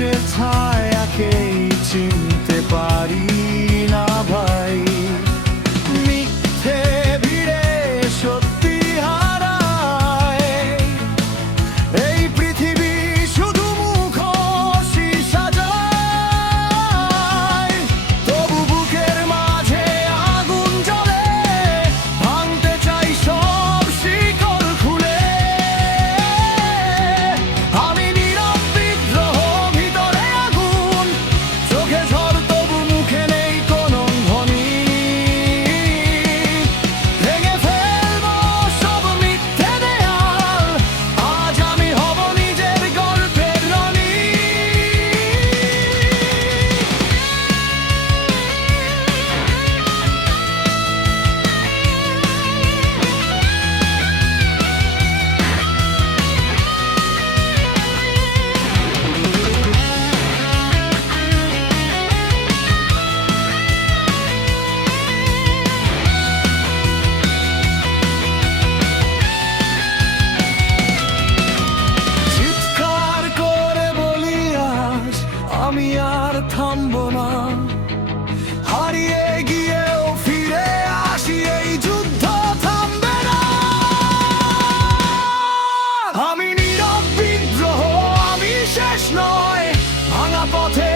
সূর্যের ছায়াকেই চিনতে পারি না ভাই। মিথ্যে ভিড়ে সত্যি হারায়, এই পৃথিবী শুধু মুখোশই সাজায়। তবু বুকের মাঝে আগুন জ্বলে, ভাঙতে চাই সব শিকল খুলে। আমি নীরব বিদ্রোহ, ভিতরে আগুন, চোখে ঝড় তবু মুখে নেই কোনো ধ্বনি। ভেঙে ফেলবো সব মিথ্যে দেয়াল, আজ আমি হব নিজের গল্পের রনি। চিৎকার করে বলি আজ আমি আর থামবো না। হারিয়ে গিয়েও ফিরে আসি, এই যুদ্ধ থামবে না। আমি নীরব বিদ্রোহ, আমি শেষ নয়। ভাঙা পথে